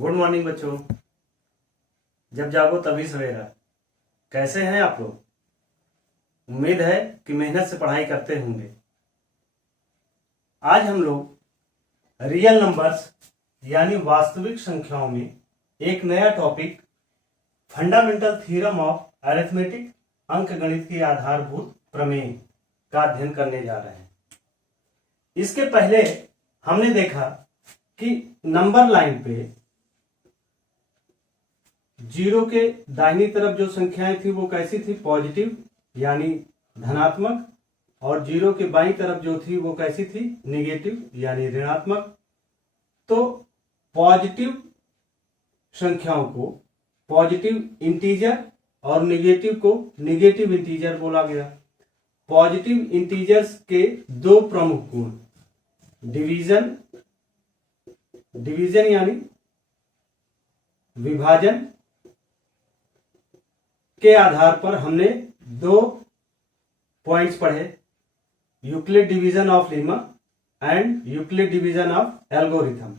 Good morning बच्चों। जब जागो तभी सवेरा। कैसे हैं आप लोग? उम्मीद है कि मेहनत से पढ़ाई करते होंगे। आज हम लोग रियल नंबर्स यानी वास्तविक संख्याओं में एक नया topic fundamental theorem of arithmetic अंकगणित की आधारभूत प्रमेय का अध्ययन करने जा रहे हैं। इसके पहले हमने देखा कि नंबर लाइन पे जीरो के दाहिनी तरफ जो संख्याएं थी वो कैसी थी? पॉजिटिव यानी धनात्मक, और जीरो के बाईं तरफ जो थी वो कैसी थी? निगेटिव यानी ऋणात्मक। तो पॉजिटिव संख्याओं को पॉजिटिव इंटीजर और निगेटिव को निगेटिव इंटीजर बोला गया। पॉजिटिव इंटीजर्स के दो प्रमुख गुण, डिवीजन यानी विभाजन के आधार पर हमने दो पॉइंट्स पढ़े, Euclid division of Lima and Euclid division of algorithm.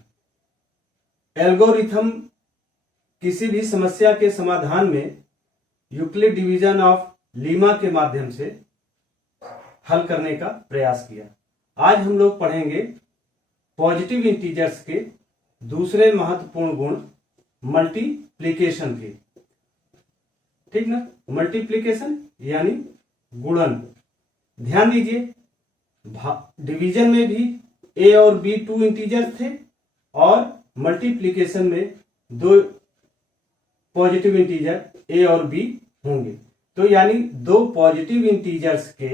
Algorithm किसी भी समस्या के समाधान में यूक्लिड डिवीजन ऑफ लीमा के माध्यम से हल करने का प्रयास किया। आज हम लोग पढ़ेंगे पॉजिटिव इंटीजर्स के दूसरे महत्वपूर्ण गुण, मल्टीप्लिकेशन के। ठीक ना? मल्टीप्लिकेशन यानी गुणन। ध्यान दीजिए, डिवीजन में भी ए और बी टू इंटीजर्स थे और मल्टीप्लिकेशन में दो पॉजिटिव इंटीजर ए और बी होंगे। तो यानी दो पॉजिटिव इंटीजर्स के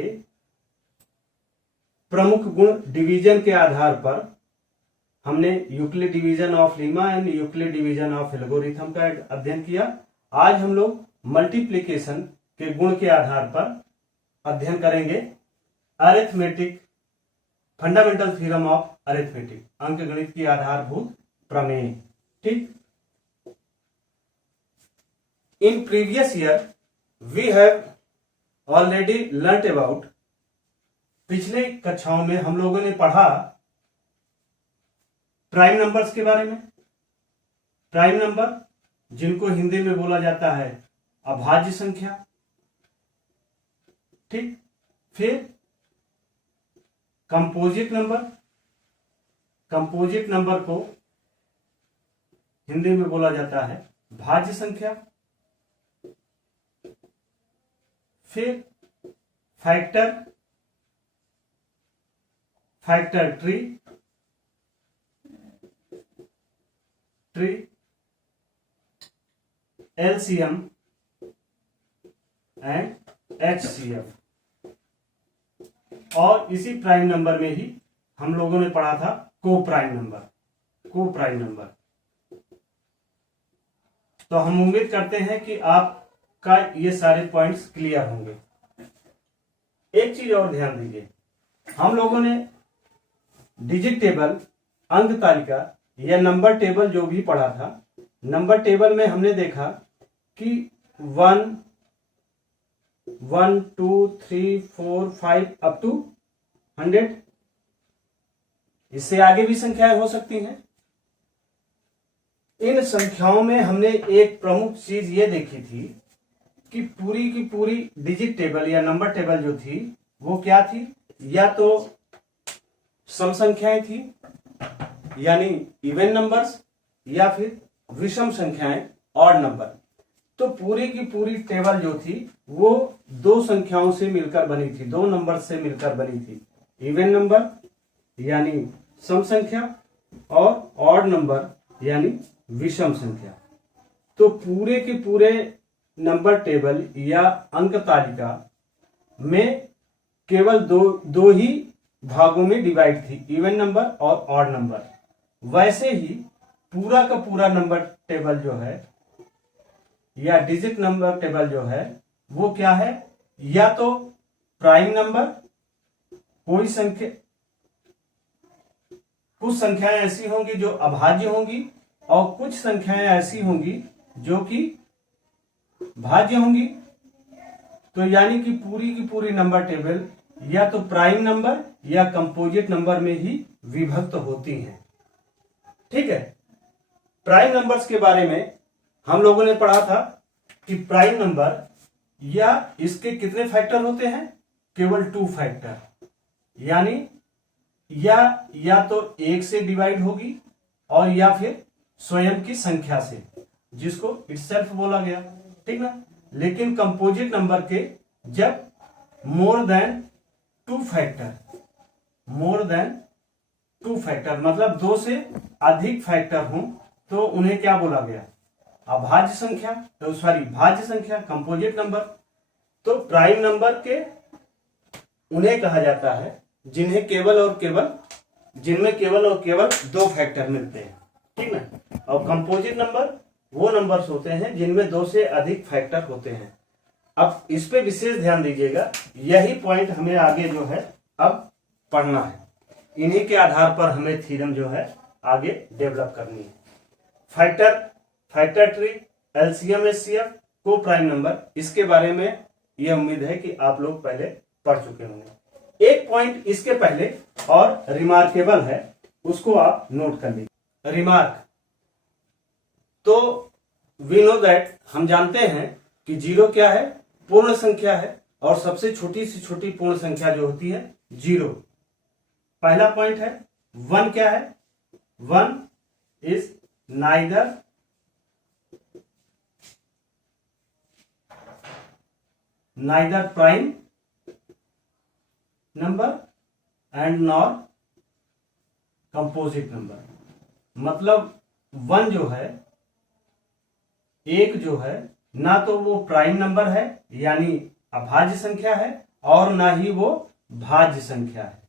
प्रमुख गुण डिवीजन के आधार पर हमने Euclid division of Lima and Euclid division of algorithm का अध्ययन किया। आज हम लोग मल्टीप्लिकेशन के गुण के आधार पर अध्ययन करेंगे arithmetic fundamental theorem of arithmetic, अंकगणित की आधारभूत प्रमेय। ठीक। In previous year we have already learned about, पिछले कक्षाओं में हम लोगों ने पढ़ा प्राइम नंबर्स के बारे में। प्राइम नंबर जिनको हिंदी में बोला जाता है अभाज्य संख्या। ठीक। फिर कंपोजिट नंबर, कंपोजिट नंबर को हिंदी में बोला जाता है भाज्य संख्या। फिर factor tree, LCM and HCF. और इसी प्राइम नंबर में ही हम लोगों ने पढ़ा था को प्राइम नंबर। तो हम उम्मीद करते हैं कि आपका ये सारे पॉइंट्स क्लियर होंगे। एक चीज और ध्यान दीजिए, हम लोगों ने डिजिट टेबल, अंक तालिका या नंबर टेबल जो भी पढ़ा था, नंबर टेबल में हमने देखा कि 1, 2, 3, 4, 5 अप टू 100। इससे आगे भी संख्याएं हो सकती हैं। इन संख्याओं में हमने एक प्रमुख चीज ये देखी थी कि पूरी की पूरी डिजिट टेबल या नंबर टेबल जो थी वो क्या थी? या तो सम संख्याएं थी यानी इवन नंबर्स, या फिर विषम संख्याएं ऑड नंबर। तो पूरी की पूरी टेबल जो थी वो दो संख्याओं से मिलकर बनी थी, दो नंबर से मिलकर बनी थी, इवन नंबर यानी सम संख्या और ऑड नंबर यानी विषम संख्या। तो पूरे के पूरे नंबर टेबल या अंक तालिका में केवल दो ही भागों में डिवाइड थी, इवन नंबर और ऑड नंबर। वैसे ही पूरा का पूरा नंबर टेबल जो है या डिजिट नंबर टेबल जो है वो क्या है? या तो प्राइम नंबर, कोई संख्या, कुछ संख्याएं ऐसी होंगी जो अभाज्य होंगी और कुछ संख्याएं ऐसी होंगी जो कि भाज्य होंगी। तो यानी कि पूरी की पूरी नंबर टेबल या तो प्राइम नंबर या कंपोजिट नंबर में ही विभक्त होती हैं। ठीक है। प्राइम नंबर्स के बारे में हम लोगों ने पढ़ा था कि प्राइम नंबर या इसके कितने फैक्टर होते हैं, केवल 2 फैक्टर, यानी या तो 1 से डिवाइड होगी और या फिर स्वयं की संख्या से, जिसको इटसेल्फ बोला गया, ठीक ना। लेकिन कंपोजिट नंबर के जब मोर देन 2 फैक्टर मतलब 2 से अधिक फैक्टर हों तो उन्हें क्या बोला गया, अभाज्य संख्या, भाज्य संख्या, कंपोजिट नंबर। तो प्राइम नंबर के उन्हें कहा जाता है जिनमें केवल और केवल 2 फैक्टर मिलते हैं, ठीक ना। और कंपोजिट नंबर वो नंबर्स होते हैं जिनमें 2 से अधिक फैक्टर होते हैं। अब इस पे विशेष ध्यान दीजिएगा, यही पॉइंट हमें आगे जो है अब पढ़ना है, इन्हीं के आधार पर हमें थ्योरम जो है आगे डेवलप करनी है। फैक्टर ट्री, एलसीएम, एचसीएफ, को प्राइम नंबर, इसके बारे में यह उम्मीद है कि आप लोग पहले पढ़ चुके होंगे। एक पॉइंट इसके पहले और रिमार्केबल है, उसको आप नोट कर लीजिए। रिमार्क, तो वी नो दैट, हम जानते हैं कि 0 क्या है, पूर्ण संख्या है, और सबसे छोटी से छोटी पूर्ण संख्या जो होती है 0। पहला पॉइंट है। 1 क्या है, 1 is neither prime number and nor composite number. मतलब 1 जो है, 1 जो है, ना तो वो प्राइम नंबर है यानी अभाज्य संख्या है, और ना ही वो भाज्य संख्या है।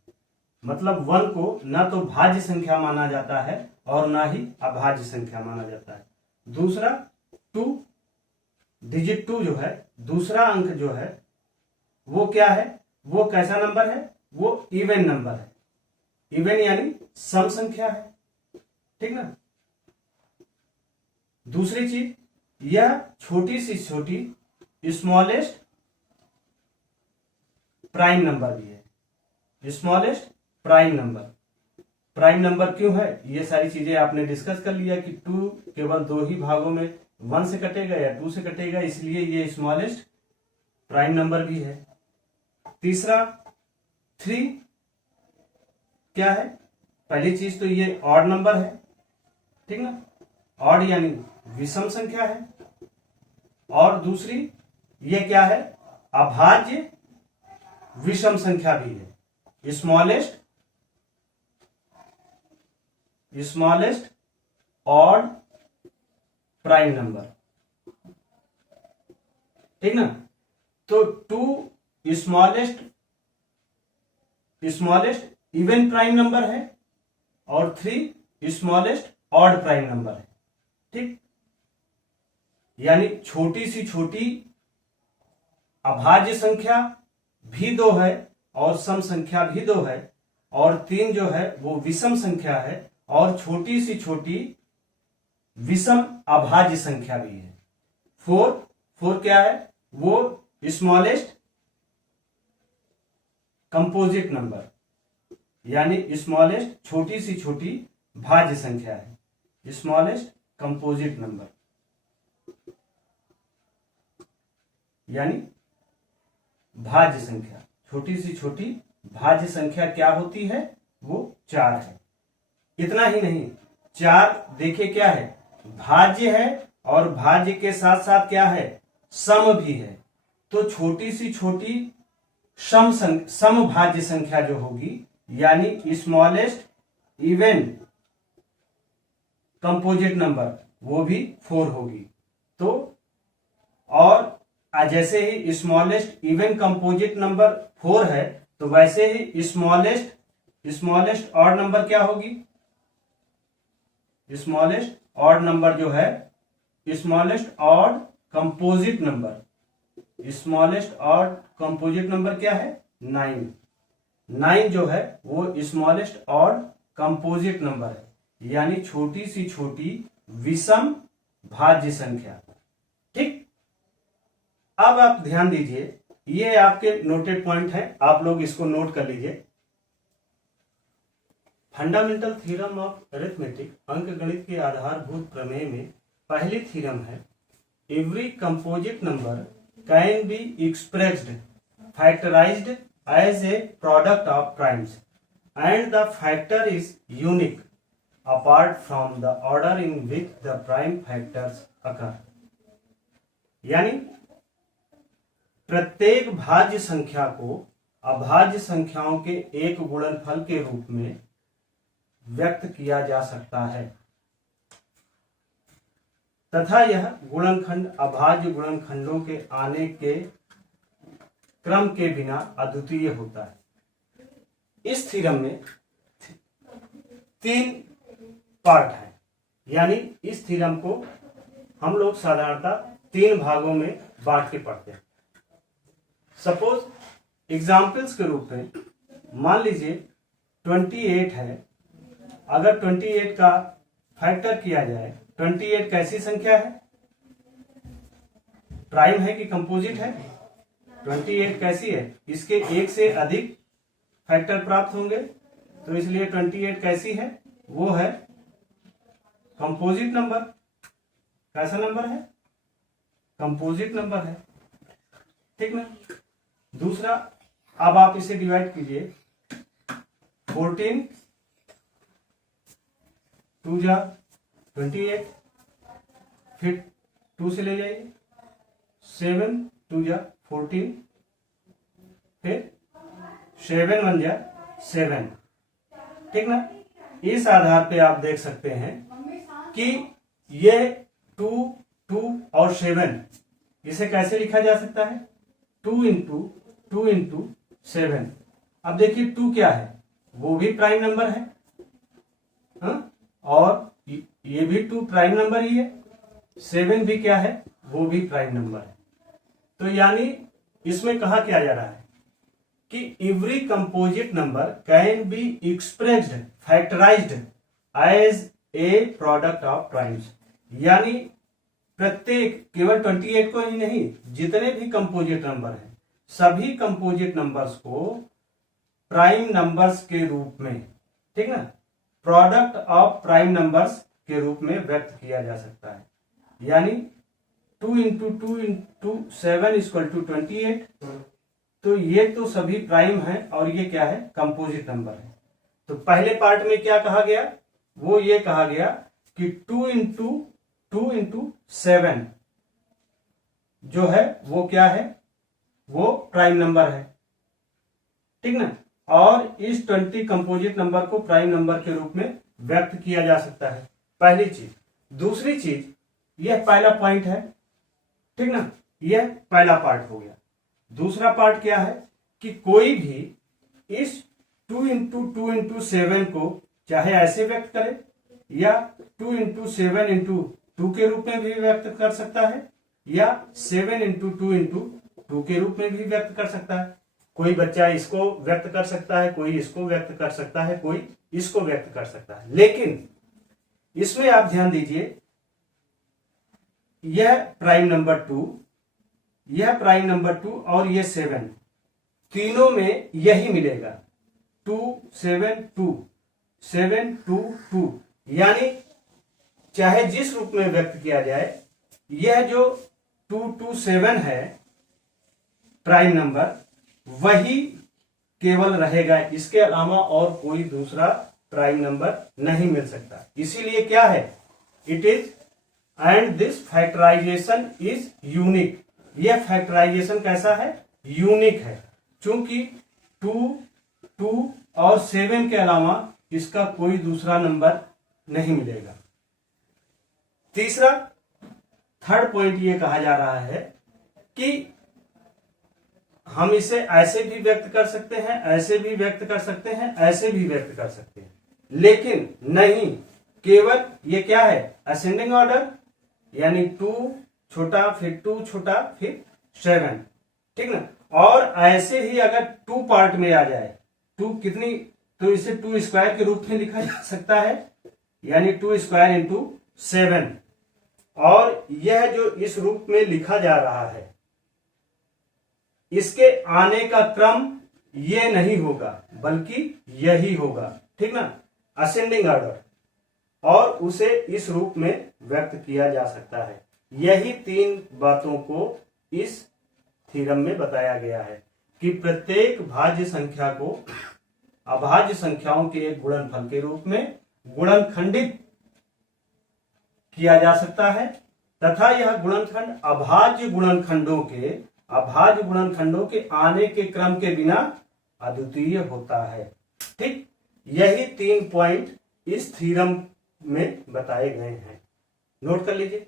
मतलब 1 को ना तो भाज्य संख्या माना जाता है और ना ही अभाज्य संख्या माना जाता है। दूसरा 2, डिजिट 2 जो है, दूसरा अंक जो है वो क्या है, वो कैसा नंबर है, वो इवन नंबर है। इवन यानी सम संख्या है, ठीक ना। दूसरी चीज, यह छोटी सी छोटी स्मॉलेस्ट प्राइम नंबर भी है। स्मॉलेस्ट प्राइम नंबर क्यों है, ये सारी चीजें आपने डिस्कस कर लिया कि 2 केवल 2 ही भागों में 1 से कटेगा या 2 से कटेगा, इसलिए ये स्मॉलेस्ट प्राइम नंबर भी है। तीसरा 3 क्या है, पहली चीज तो ये ऑड नंबर है, ठीक ना, ऑड यानी विषम संख्या है। और दूसरी ये क्या है, अभाज्य विषम संख्या भी है। स्मॉलेस्ट ऑड प्राइम नंबर, ठीक ना। तो 2 स्मॉलेस्ट इवन प्राइम नंबर है और 3 स्मॉलेस्ट ऑड प्राइम नंबर है, ठीक। यानी छोटी सी छोटी अभाज्य संख्या भी 2 है और सम संख्या भी 2 है, और 3 जो है वो विषम संख्या है और छोटी सी छोटी विषम अभाज्य संख्या भी है। 4 क्या है, वो स्मॉलेस्ट कंपोजिट नंबर, यानी स्मॉलेस्ट छोटी सी छोटी भाज्य संख्या है। स्मॉलेस्ट कंपोजिट नंबर यानी भाज्य संख्या, छोटी सी छोटी भाज्य संख्या क्या होती है, वो 4 है। इतना ही नहीं, 4 देखिए क्या है, भाज्य है और भाज्य के साथ साथ क्या है, सम भी है। तो छोटी सी छोटी सम भाज्य संख्या जो होगी, यानी स्मॉलेस्ट इवन कंपोजिट नंबर, वो भी 4 होगी। तो और जैसे ही स्मॉलेस्ट इवन कंपोजिट नंबर 4 है, तो वैसे ही स्मॉलेस्ट ऑड नंबर क्या होगी, स्मॉलेस्ट ऑड नंबर जो है, smallest odd composite number, smallest odd composite number क्या है, 9 जो है वो स्मॉलेस्ट ऑड कंपोजिट नंबर है, यानी छोटी सी छोटी विषम भाज्य संख्या, ठीक। अब आप ध्यान दीजिए, ये आपके नोटेड पॉइंट है, आप लोग इसको नोट कर लीजिए। फंडामेंटल थ्योरम ऑफ अरिथमेटिक अंकगणित के आधारभूत प्रमेय में पहली थ्योरम है, every composite number can be expressed factorized as a product of primes and the factor is unique apart from the order in which the prime factors occur. यानी प्रत्येक भाज्य संख्या को अभाज्य संख्याओं के एक गुणनफल के रूप में व्यक्त किया जा सकता है तथा यह गुणनखंड अभाज्य गुणनखंडों के आने के क्रम के बिना अद्वितीय होता है। इस थ्योरम में 3 पार्ट है, यानी इस थ्योरम को हम लोग साधारणतः 3 भागों में बांट के पढ़ते हैं। सपोज एग्जाम्पल्स के रूप में मान लीजिए 28 है, अगर 28 का फैक्टर किया जाए, 28 कैसी संख्या है? प्राइम है कि कंपोजिट है? 28 कैसी है? इसके एक से अधिक फैक्टर प्राप्त होंगे, तो इसलिए 28 कैसी है? वो है कंपोजिट नंबर। कैसा नंबर है? कंपोजिट नंबर है, ठीक ना। दूसरा, अब आप इसे डिवाइड कीजिए, 14 2 जा 28, फिर 2 से ले जाइए, 7 2 जा 14, फिर 7 1 जा 7, ठीक ना। इस आधार पे आप देख सकते हैं कि ये 2 2 और 7 इसे कैसे लिखा जा सकता है? 2 इंटू 2 इंटू 7। अब देखिए 2 क्या है? वो भी प्राइम नंबर है, हाँ? और ये भी 2 प्राइम नंबर ही है। 7 भी क्या है? वो भी प्राइम नंबर है। तो यानी इसमें कहा क्या जा रहा है कि every composite number can be expressed factorized as a product of primes. यानी प्रत्येक, केवल 28 को ही नहीं, जितने भी कंपोजिट नंबर हैं, सभी कंपोजिट नंबर्स को प्राइम नंबर्स के रूप में, ठीक ना, प्रोडक्ट ऑफ प्राइम नंबर्स के रूप में व्यक्त किया जा सकता है। यानी 2 इंटू 2 इंटू 7 इक्वल टू 28। तो ये तो सभी प्राइम है और ये क्या है? कंपोजिट नंबर है। तो पहले पार्ट में क्या कहा गया? वो ये कहा गया कि 2 इंटू 7 जो है वो क्या है? वो प्राइम नंबर है, ठीक ना। और इस 20 कंपोजिट नंबर को प्राइम नंबर के रूप में व्यक्त किया जा सकता है, पहली चीज। दूसरी चीज, यह पहला पॉइंट है, ठीक ना, यह पहला पार्ट हो गया। दूसरा पार्ट क्या है कि कोई भी इस 2 इंटू 7 को चाहे ऐसे व्यक्त करे या 2 इंटू 7 इंटू 2 के रूप में भी व्यक्त कर सकता है, या 7 इंटू 2 के रूप में भी व्यक्त कर सकता है। कोई बच्चा इसको व्यक्त कर सकता है, कोई इसको व्यक्त कर सकता है, कोई इसको व्यक्त कर सकता है। लेकिन इसमें आप ध्यान दीजिए, यह प्राइम नंबर 2, यह प्राइम नंबर 2 और ये 7, तीनों में यही मिलेगा, 2 7 2 7 2 2। यानी चाहे जिस रूप में व्यक्त किया जाए, यह जो 2 2 7 है प्राइम नंबर, वही केवल रहेगा, इसके अलावा और कोई दूसरा प्राइम नंबर नहीं मिल सकता। इसीलिए क्या है? It is and this factorization is unique. यह फैक्टराइजेशन कैसा है? यूनिक है, चूंकि 2 2 और 7 के अलावा इसका कोई दूसरा नंबर नहीं मिलेगा। तीसरा, थर्ड पॉइंट ये कहा जा रहा है कि हम इसे ऐसे भी व्यक्त कर सकते हैं, ऐसे भी व्यक्त कर सकते हैं, ऐसे भी व्यक्त कर सकते हैं, लेकिन नहीं, केवल ये क्या है? असेंडिंग ऑर्डर, यानी 2 छोटा, फिर 2 छोटा, फिर 7, ठीक ना। और ऐसे ही अगर 2 पार्ट में आ जाए, 2 कितनी, तो इसे 2 स्क्वायर के रूप में लिखा जा सकता है, यानी 2 स्क्वायर इंटू 7। और यह जो इस रूप में लिखा जा रहा है, इसके आने का क्रम ये नहीं होगा, बल्कि यही होगा, ठीक ना। असेंडिंग ऑर्डर, और उसे इस रूप में व्यक्त किया जा सकता है। यही तीन बातों को इस थ्योरम में बताया गया है कि प्रत्येक भाज्य संख्या को अभाज्य संख्याओं के एक गुणनफल के रूप में गुणनखंडित किया जा सकता है, तथा यह गुणनखंड अभाज्य गुणनखंडों के आने के क्रम के बिना अद्वितीय होता है। ठीक, यही 3 पॉइंट इस थ्योरम में बताए गए हैं। नोट कर लीजिए।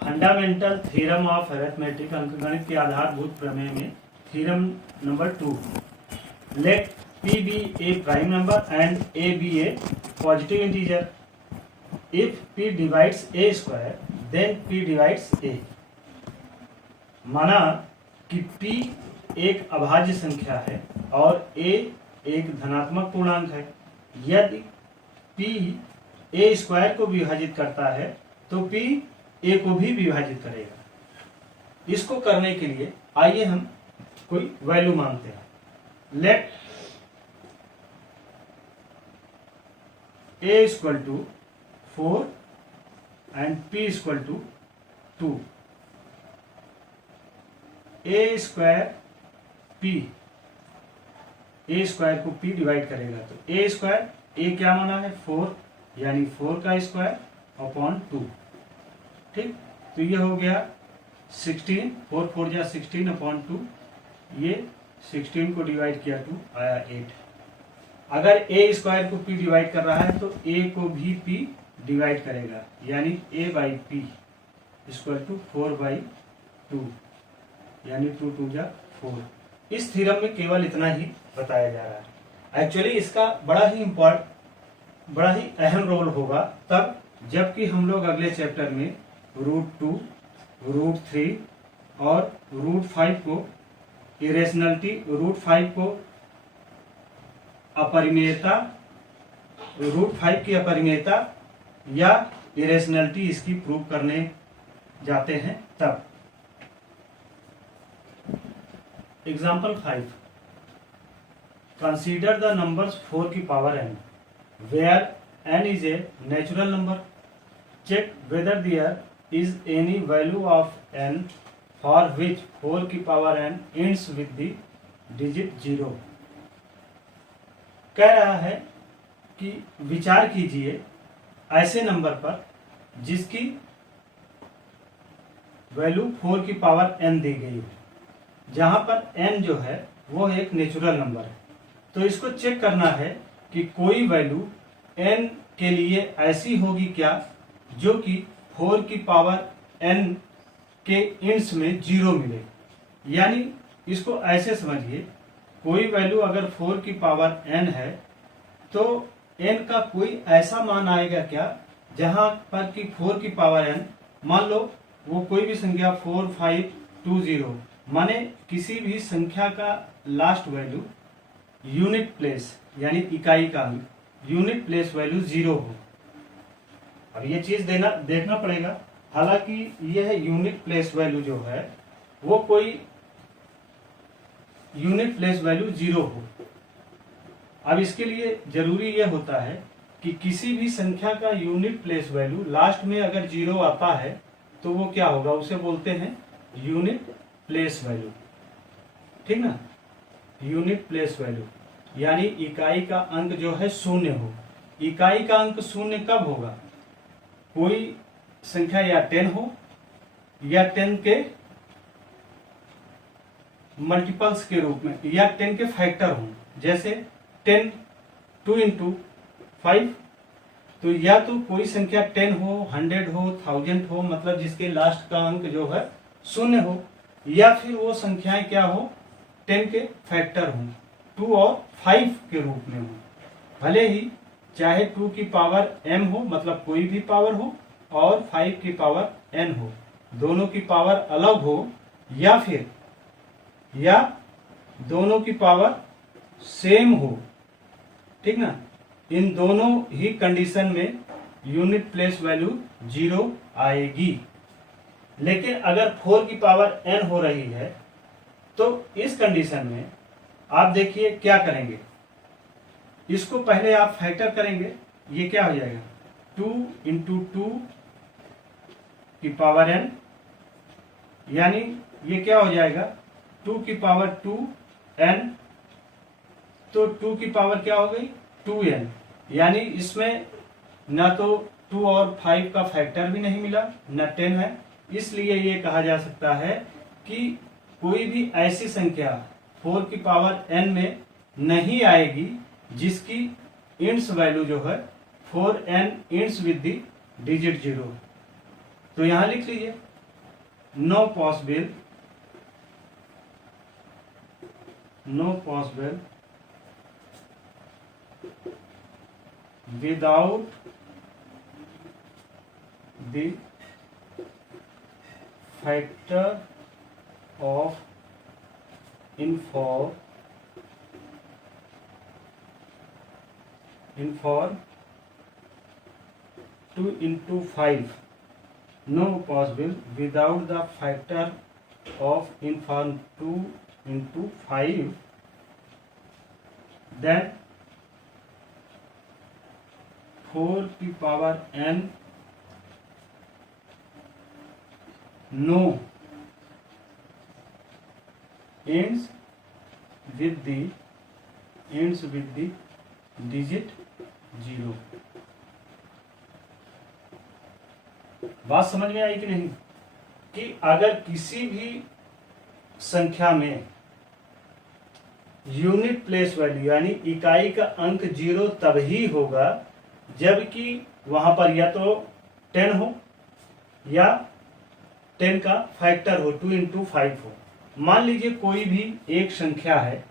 फंडामेंटल थ्योरम ऑफ अरिथमेटिक, अंकगणित के आधारभूत प्रमेय में theorem number 2, let P be a prime number and A be a positive integer. If P divides A square, then P divides A. माना कि P एक अभाज्य संख्या है और A एक धनात्मक पूर्णांक है। यदि P A स्क्वायर को विभाजित करता है तो P A को भी विभाजित करेगा। इसको करने के लिए आइए हम कोई वैल्यू मानते हैं। Let A equal to 4 and P equal to 2। A square P, A square को P डिवाइड करेगा तो A स्क्वायर, A क्या माना है 4, यानी 4 का स्क्वायर अपॉन 2। ठीक, तो ये हो गया 16, 4 4 जा 16 अपॉन 2, ये 16 को डिवाइड किया 2 आया 8। अगर A स्क्वायर को P डिवाइड कर रहा है तो A को भी P डिवाइड करेगा, यानी A by P equal to 4 by 2, यानी 2 2 जा 4। इस थ्योरम में केवल इतना ही बताया जा रहा है। एक्चुअली इसका बड़ा ही अहम रोल होगा तब जबकि हम लोग अगले चैप्टर में √2, √3 और √5 को इरेशनलिटी, √5 को अपरिमेयता, √5 की अपरिमेयता या इरेशनलिटी इसकी प्रूव करने जाते हैं तब। एग्जाम्पल 5, कंसीडर द नंबर्स 4 की power n where n is a natural number. Check whether there is any value of n for which 4 की power n ends with the digit 0। कह रहा है कि विचार कीजिए ऐसे नंबर पर जिसकी वैल्यू 4 की पावर n दी गई है, जहां पर n जो है वो एक नेचुरल नंबर है। तो इसको चेक करना है कि कोई वैल्यू n के लिए ऐसी होगी क्या जो कि 4 की पावर n के इंड्स में 0 मिले। यानी इसको ऐसे समझिए, कोई वैल्यू अगर 4 की पावर n है तो n का कोई ऐसा मान आएगा क्या जहां पर कि 4 की पावर n, मान लो वो कोई भी संख्या 4 5 2 0, माने किसी भी संख्या का लास्ट वैल्यू यूनिट प्लेस यानी इकाई का अंक, यूनिट प्लेस वैल्यू 0 हो। अब ये चीज देखना पड़ेगा, हालांकि यह यूनिट प्लेस वैल्यू जो है वो कोई यूनिट प्लेस वैल्यू 0 हो। अब इसके लिए जरूरी यह होता है कि किसी भी संख्या का यूनिट प्लेस वैल्यू लास्ट में अगर 0 आता है तो वो क्या होगा, उसे बोलते हैं यूनिट प्लेस वैल्यू। ठीक ना, यूनिट प्लेस वैल्यू यानी इकाई का अंक जो है 0 हो। इकाई का अंक 0 कब होगा, कोई संख्या या 10 हो या 10 के मल्टीपल्स के रूप में या 10 के फैक्टर हो, जैसे 10 2 into 5, तो या तो कोई संख्या 10 हो, 100 हो, 1000 हो, मतलब जिसके लास्ट का अंक जो है 0 हो, या फिर वो संख्याएं क्या हो 10 के फैक्टर हो, 2 और 5 के रूप में हो। भले ही चाहे 2 की पावर m हो, मतलब कोई भी पावर हो, और 5 की पावर n हो, दोनों की पावर अलग हो, या दोनों की पावर सेम हो। ठीक ना, इन दोनों ही कंडीशन में यूनिट प्लेस वैल्यू 0 आएगी। लेकिन अगर 4 की पावर n हो रही है तो इस कंडीशन में आप देखिए क्या करेंगे, इसको पहले आप फैक्टर करेंगे, ये क्या हो जाएगा 2 इंटू 2 की पावर n, यानी ये क्या हो जाएगा 2 की पावर 2n, तो 2 की पावर क्या हो गई 2n, यानी इसमें ना तो 2 और 5 का फैक्टर भी नहीं मिला, न 10 है। इसलिए ये कहा जा सकता है कि कोई भी ऐसी संख्या 4 की पावर n में नहीं आएगी जिसकी इंड्स वैल्यू जो है 4n ends with the digit 0। तो यहां लिख लीजिए no possible without the factor of in for 2 into 5, no possible without the factor of in for 2 into 5, then 4 की power n no ends with the digit 0। बात समझ में आई कि नहीं, कि अगर किसी भी संख्या में यूनिट प्लेस वैल्यू यानी इकाई का अंक 0 तभी होगा जबकि वहां पर या तो 10 हो या 10 का फैक्टर हो 2 इंटू 5 हो। मान लीजिए कोई भी एक संख्या है,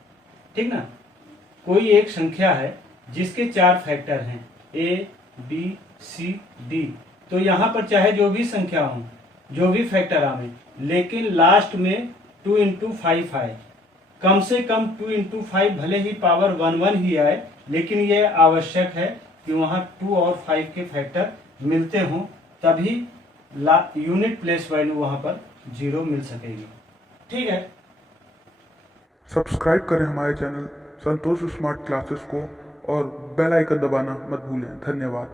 ठीक ना, कोई एक संख्या है जिसके 4 फैक्टर हैं a b c d, तो यहां पर चाहे जो भी संख्या हो, जो भी फैक्टर आवे, लेकिन लास्ट में 2 इंटू 5 आए, कम से कम 2 इंटू 5 भले ही पावर 1 ही आए, लेकिन यह आवश्यक है कि वहां 2 और 5 के फैक्टर मिलते हों, तभी यूनिट प्लेस वैल्यू वहां पर 0 मिल सकेगी। ठीक है, सब्सक्राइब करें हमारे चैनल संतोष स्मार्ट क्लासेस को और बेल आइकन दबाना मत भूलें। धन्यवाद।